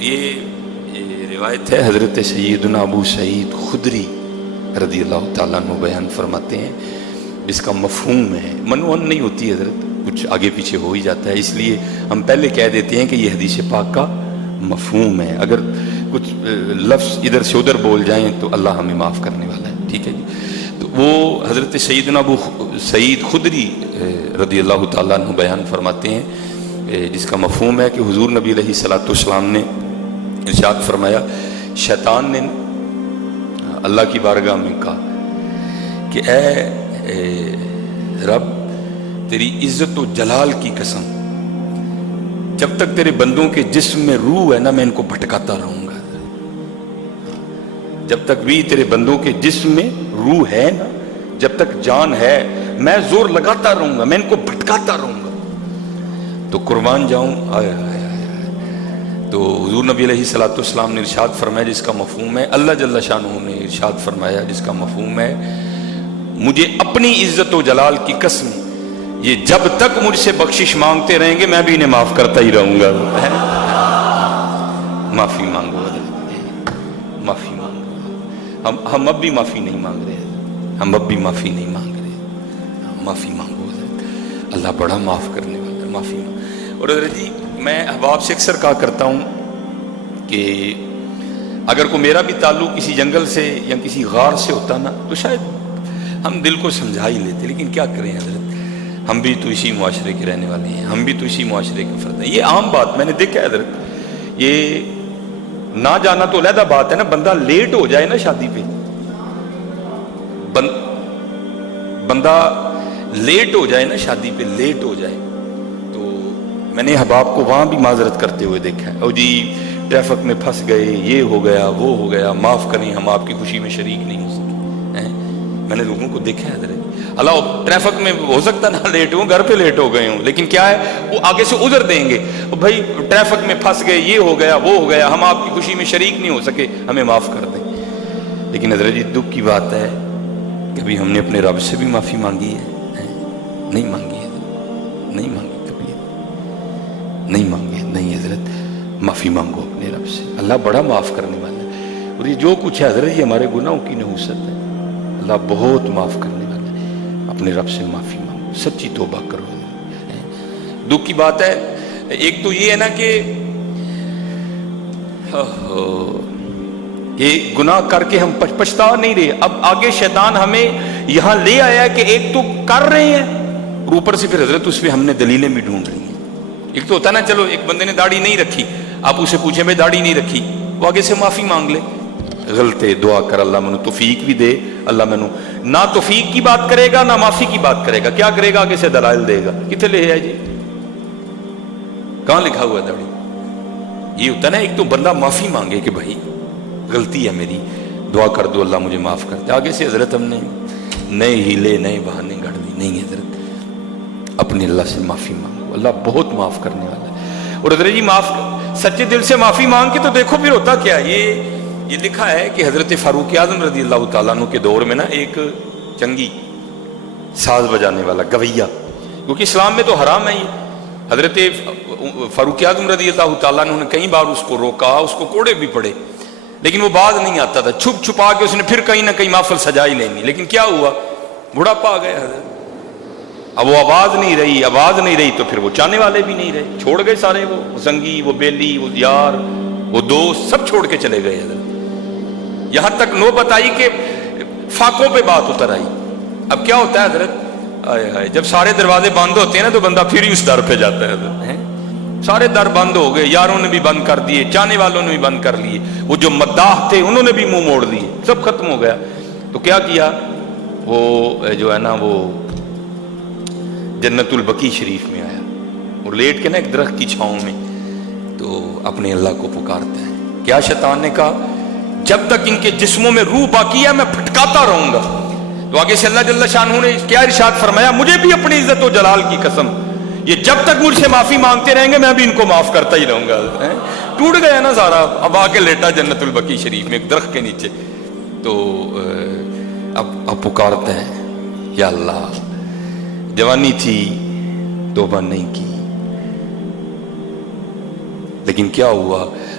یہ روایت ہے حضرت سیدنا ابو سعید خدری رضی اللہ تعالیٰ عنہ بیان فرماتے ہیں، جس کا مفہوم ہے، منون نہیں ہوتی حضرت، کچھ آگے پیچھے ہو ہی جاتا ہے، اس لیے ہم پہلے کہہ دیتے ہیں کہ یہ حدیث پاک کا مفہوم ہے، اگر کچھ لفظ ادھر سے ادھر بول جائیں تو اللہ ہمیں معاف کرنے والا ہے، ٹھیک ہے جی۔ تو وہ حضرت سیدنا ابو سعید خدری رضی اللہ تعالیٰ عنہ بیان فرماتے ہیں، جس کا مفہوم ہے کہ حضور نبی علیہ الصلوۃ والسلام نے ارشاد فرمایا، شیطان نے اللہ کی بارگاہ میں کہا کہ اے رب تیری عزت و جلال کی قسم، جب تک تیرے بندوں کے جسم میں روح ہے نا میں ان کو بھٹکاتا رہوں گا، جب تک بھی تیرے بندوں کے جسم میں روح ہے نا، جب تک جان ہے میں زور لگاتا رہوں گا، میں ان کو بھٹکاتا رہوں گا۔ تو قربان جاؤں، آئے آئے تو حضور نبی علیہ الصلوۃ والسلام نے ارشاد فرمایا جس کا مفہوم ہے، اللہ جل شانہ نے ارشاد فرمایا جس کا مفہوم ہے، مجھے اپنی عزت و جلال کی قسم یہ جب تک مجھ سے بخشش مانگتے رہیں گے میں بھی انہیں معاف کرتا ہی رہوں گا۔ معافی مانگو، معافی مانگو، ہم اب بھی معافی نہیں مانگ رہے، ہم اب بھی معافی نہیں مانگ رہے، معافی مانگو، اللہ بڑا معاف کرنے والا ہے، معافی مانگو۔ اور حضرت جی میں احباب سے اکثر کہا کرتا ہوں کہ اگر کوئی میرا بھی تعلق کسی جنگل سے یا کسی غار سے ہوتا نا تو شاید ہم دل کو سمجھا ہی لیتے، لیکن کیا کریں حضرت، ہم بھی تو اسی معاشرے کے رہنے والے ہیں، ہم بھی تو اسی معاشرے کے فرد ہیں، یہ عام بات میں نے دیکھا ہے حضرت، یہ نہ جانا تو علیحدہ بات ہے نا، بندہ لیٹ ہو جائے نا شادی پہ، بندہ لیٹ ہو جائے نا شادی پہ، لیٹ ہو جائے تو میں نے احباب کو وہاں بھی معذرت کرتے ہوئے دیکھا ہے، او جی ٹریفک میں پھنس گئے، یہ ہو گیا وہ ہو گیا، معاف کریں ہم آپ کی خوشی میں شریک نہیں ہو سکے، میں نے لوگوں کو دیکھا ہے حضرت، اللہ ٹریفک میں ہو سکتا نہ لیٹ ہوں، گھر پہ لیٹ ہو گئے ہوں، لیکن کیا ہے وہ آگے سے عذر دیں گے، بھائی ٹریفک میں پھنس گئے، یہ ہو گیا وہ ہو گیا، ہم آپ کی خوشی میں شریک نہیں ہو سکے، ہمیں معاف کر دیں۔ لیکن حضرت جی دکھ کی بات ہے کبھی ہم نے اپنے رب سے بھی معافی مانگی ہے؟ نہیں مانگی ہے، نہیں مانگی، کبھی نہیں مانگی، نہیں حضرت، معافی مانگو اپنے رب سے، اللہ بڑا معاف کرنے والا ہے، اور یہ جو کچھ ہے حضرت یہ ہمارے گناہوں کی نحوست ہے، اللہ بہت معاف کرنے والا ہے، اپنے رب سے معافی مانگو، سچی توبہ کرو۔ دکھ کی بات ہے ایک تو یہ ہے نا کہ یہ گناہ کر کے ہم پچھتا نہیں رہے، اب آگے شیطان ہمیں یہاں لے آیا ہے کہ ایک تو کر رہے ہیں اور اوپر سے پھر حضرت اس پہ ہم نے دلیلیں بھی ڈھونڈ رہی ہیں۔ ایک تو ہوتا نا چلو ایک بندے نے داڑھی نہیں رکھی، آپ اسے پوچھیں میں داڑھی نہیں رکھی، وہ آگے سے معافی مانگ لے، غلطے دعا کر اللہ منو توفیق بھی دے، اللہ منو نہ توفیق کی بات کرے گا نہ معافی کی بات کرے گا، کیا کرے گا آگے سے دلائل دے گا، کتنے لے ہے جی، کہاں لکھا ہوا ہے داڑھی؟ یہ ہوتا نا ایک تو بندہ معافی مانگے کہ بھائی غلطی ہے میری، دعا کر دو اللہ مجھے معاف کر دے، آگے سے حضرت ہم نے نئے ہیلے نئے بہانے گھڑ دی، نہیں حضرت اپنے اللہ سے معافی مانگو، اللہ بہت معاف کرنے والا ہے۔ اور حضرت جی معاف سچے دل سے معافی مانگ کے تو دیکھو پھر ہوتا کیا، یہ لکھا ہے کہ حضرت فاروق اعظم رضی اللہ تعالیٰ عنہ کے دور میں نا ایک چنگی ساز بجانے والا گویا، کیونکہ اسلام میں تو حرام ہے یہ، حضرت فاروق اعظم رضی اللہ تعالیٰ عنہ نے کئی بار اس کو روکا، اس کو کوڑے بھی پڑے، لیکن وہ باز نہیں آتا تھا، چھپ چھپا کے اس نے پھر کہیں نہ کہیں محفل سجا ہی لینی، لیکن کیا ہوا بڑھاپا آ گیا حضرت، اب وہ آواز نہیں رہی تو پھر وہ چاہنے والے بھی نہیں رہے، چھوڑ گئے سارے، وہ زنگی وہ بیلی وہ یار وہ دوست سب چھوڑ کے چلے گئے حضرت، یہاں تک نوبت آئی کہ فاقوں پہ بات اتر آئی۔ اب کیا ہوتا ہے حضرت، آئے ہائے جب سارے دروازے بند ہوتے ہیں نا تو بندہ پھر ہی اس در پہ جاتا ہے حضرت، سارے در بند ہو گئے، یاروں نے بھی بند کر دیے، چاہنے والوں نے بھی بند کر لیے، وہ جو مداح تھے انہوں نے بھی منہ موڑ دیے، سب ختم ہو گیا۔ تو کیا کیا، وہ جو ہے نا وہ جنت البقیع شریف میں آیا اور لیٹ کے نا ایک درخت کی چھاؤں میں تو اپنے اللہ کو پکارتا ہے، کیا شیطان نے کہا جب تک ان کے جسموں میں روح باقی ہے میں پھٹکاتا رہوں گا، تو آگے سے اللہ جل شانہ نے کیا ارشاد فرمایا، مجھے بھی اپنی عزت و جلال کی قسم یہ جب تک مجھ سے معافی مانگتے رہیں گے میں بھی ان کو معاف کرتا ہی رہوں گا۔ ٹوٹ گیا نا سارا، اب آ کے لیٹا جنت البقیع شریف میں ایک درخت کے نیچے، تو اب پکارتا ہے یا اللہ جوانی تھی توبہ نہیں کی، لیکن کیا ہوا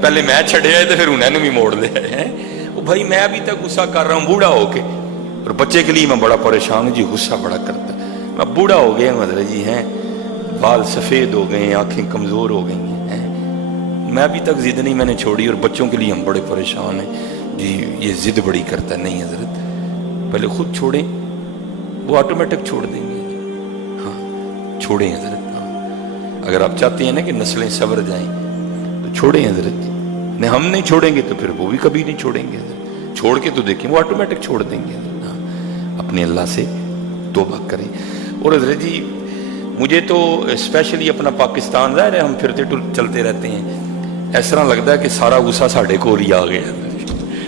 پہلے میں چھڑیا تو پھر انہیں بھی موڑ لیا ہے. وہ بھائی میں ابھی تک غصہ کر رہا ہوں بوڑھا ہو کے, اور بچے کے لیے میں بڑا پریشان ہوں جی, غصہ بڑا کرتا ہے. میں بوڑھا ہو گیا حضرت جی ہیں, بال سفید ہو گئے ہیں, آنکھیں کمزور ہو گئی ہیں, میں ابھی تک ضد نہیں میں نے چھوڑی, اور بچوں کے لیے ہم بڑے پریشان ہیں جی, یہ ضد بڑی کرتا ہے. نہیں حضرت پہلے خود چھوڑیں, وہ آٹومیٹک چھوڑ دیں گے. ہاں چھوڑیں حضرت. ہاں اگر آپ چاہتے ہیں نا کہ نسلیں سنور جائیں تو چھوڑیں حضرت. نہیں ہم نہیں چھوڑیں گے تو پھر وہ بھی کبھی نہیں چھوڑیں گے حضرت. چھوڑ کے تو دیکھیں وہ آٹومیٹک چھوڑ دیں گے حضرت. ہاں اپنے اللہ سے توبہ کریں. اور حضرت جی مجھے تو اسپیشلی اپنا پاکستان, ظاہر ہے ہم پھرتے چلتے رہتے ہیں, اس طرح لگتا ہے کہ سارا غصہ ساڑھے کو ہی آ گیا ہے.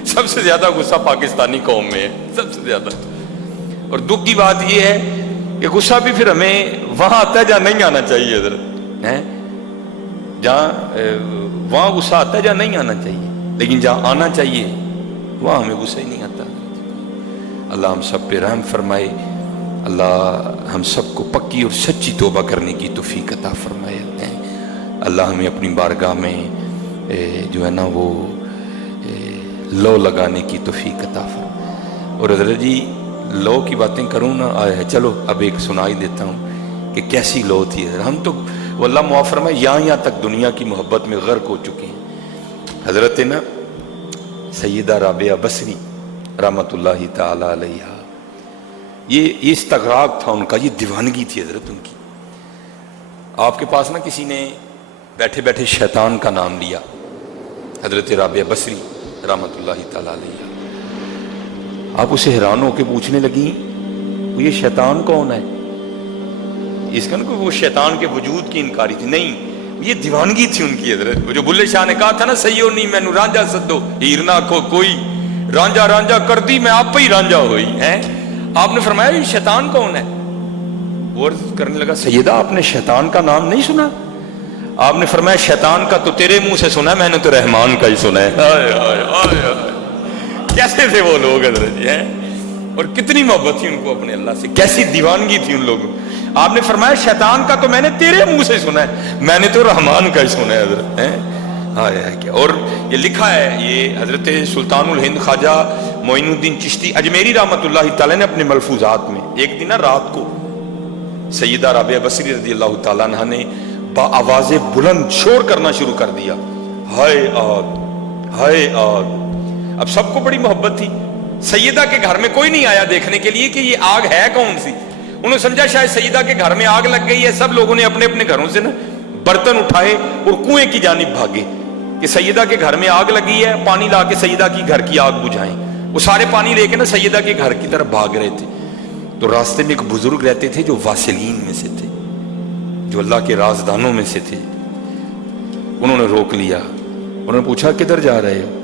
سب سے زیادہ غصہ پاکستانی قوم میں ہے, سب سے زیادہ. اور دکھ کی بات یہ ہے کہ غصہ بھی پھر ہمیں وہاں آتا ہے جہاں نہیں آنا چاہیے حضرت. جہاں وہاں غصہ آتا ہے جہاں نہیں آنا چاہیے, لیکن جہاں آنا چاہیے وہاں ہمیں غصہ ہی نہیں آتا. اللہ ہم سب پہ رحم فرمائے. اللہ ہم سب کو پکی اور سچی توبہ کرنے کی توفیق عطا فرمائے. اللہ ہمیں اپنی بارگاہ میں جو ہے نا وہ لو لگانے کی توفیق عطا فرمائے. اور حضرت جی لو کی باتیں کروں نا, چلو اب ایک سنائی دیتا ہوں کہ کیسی لو تھی. ہم تو واللہ معاف فرمائے یہاں تک دنیا کی محبت میں غرق ہو چکے ہیں. حضرت نا سیدہ رابعہ بصری رحمت اللہ تعالی علیہا, یہ استغراق تھا ان کا, یہ دیوانگی تھی حضرت ان کی. آپ کے پاس نا کسی نے بیٹھے بیٹھے شیطان کا نام لیا. حضرت رابعہ بصری رحمت اللہ تعالی علیہا, آپ اسے حیران ہو کے پوچھنے لگیں وہ یہ شیطان کون ہے. اس کا نا وہ شیطان کے وجود کی انکاری تھی, نہیں یہ دیوانگی تھی ان کی حضرت. وہ جو بلے شاہ نے کہا تھا نا سیو نہیں مینو رانجا سدو ہیر نہ کھو کوئی, رانجا رانجا کر دی میں آپ پہ ہی رانجا ہوئی ہے. آپ نے فرمایا یہ شیطان کون ہے. وہ عرض کرنے لگا سیدہ آپ نے شیطان کا نام نہیں سنا. آپ نے فرمایا شیطان کا تو تیرے منہ سے سنا, میں نے تو رحمان کا ہی سنا ہے. آئے آئے آئے آئے. کیسے تھے وہ لوگ حضرت جی ہیں, اور کتنی محبت تھی ان کو اپنے اللہ سے, کیسی دیوانگی تھی ان لوگوں. آپ نے فرمایا شیطان کا تو میں نے تیرے منہ سے سنا ہے, میں نے تو رحمان کا ہی سنا ہے حضرت ہیں. اور یہ لکھا ہے, یہ حضرت سلطان الہند خواجہ معین الدین چشتی اجمیری رحمت اللہ تعالی نے اپنے ملفوظات میں ایک دن رات کو سیدہ رابعہ بصری رضی اللہ تعالیٰ عنہ نے با آواز بلند شور کرنا شروع کر دیا, ہائے آگ ہائے آگ. اب سب کو بڑی محبت تھی. سیدہ کے گھر میں کوئی نہیں آیا دیکھنے کے لیے کہ یہ آگ ہے کون سی. انہوں نے سمجھا شاید سیدہ کے گھر میں آگ لگ گئی ہے. سب لوگوں نے اپنے اپنے گھروں سے نا برتن اٹھائے اور کنویں کی جانب بھاگے کہ سیدہ کے گھر میں آگ لگی ہے, پانی لا کے سیدہ کی گھر کی آگ بجھائیں. وہ سارے پانی لے کے نا سیدہ کے گھر کی طرف بھاگ رہے تھے. تو راستے میں ایک بزرگ رہتے تھے جو واصلین میں سے تھے, جو اللہ کے رازدانوں میں سے تھے. انہوں نے روک لیا, انہوں نے پوچھا کدھر جا رہے ہو.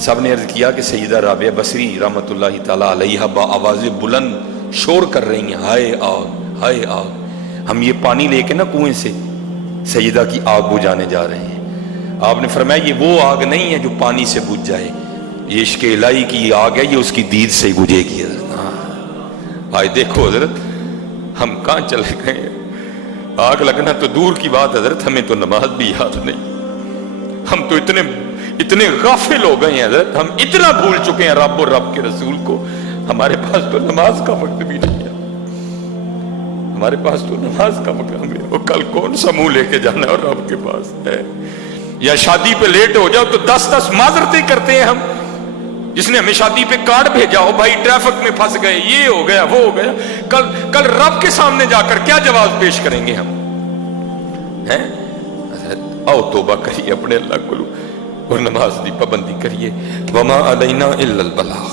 سب نے عرض کیا کہ سیدہ رابعہ بصری رحمت اللہ تعالی علیہا با آواز بلند شور کر رہی ہیں, ہائے آگ ہائے آگ, ہم یہ پانی لے کے نا کنویں سے سیدہ کی آگ بجھانے جا رہے ہیں. آپ نے فرمایا یہ وہ آگ نہیں ہے جو پانی سے بجھ جائے, یہ عشق الہی کی آگ ہے, یہ اس کی دید سے ہی بجھے گی. آئے دیکھو حضرت ہم کہاں چلے گئے. آگ لگنا تو دور کی بات حضرت, ہمیں تو نماز بھی یاد نہیں. ہم تو اتنے غافل ہو گئے ہیں حضرت, ہم اتنا بھول چکے ہیں رب اور رب کے رسول کو. ہمارے پاس تو نماز کا وقت بھی نہیں ہے, ہمارے پاس تو نماز کا مقام ہے. وہ کل کون سا منہ لے کے جانا ہے اور رب کے پاس ہے. یا شادی پہ لیٹ ہو جاؤ تو 10 معذرتیں کرتے ہیں ہم. جس نے ہمیں شادی پہ کارڈ بھیجا ہو بھائی ٹریفک میں پھنس گئے, یہ ہو گیا وہ ہو گیا, کل رب کے سامنے جا کر کیا جواب پیش کریں گے ہم ہیں. آؤ توبہ کریے اپنے اللہ کو اور نماز دی پابندی کریے. وما علینا الا البلاغ.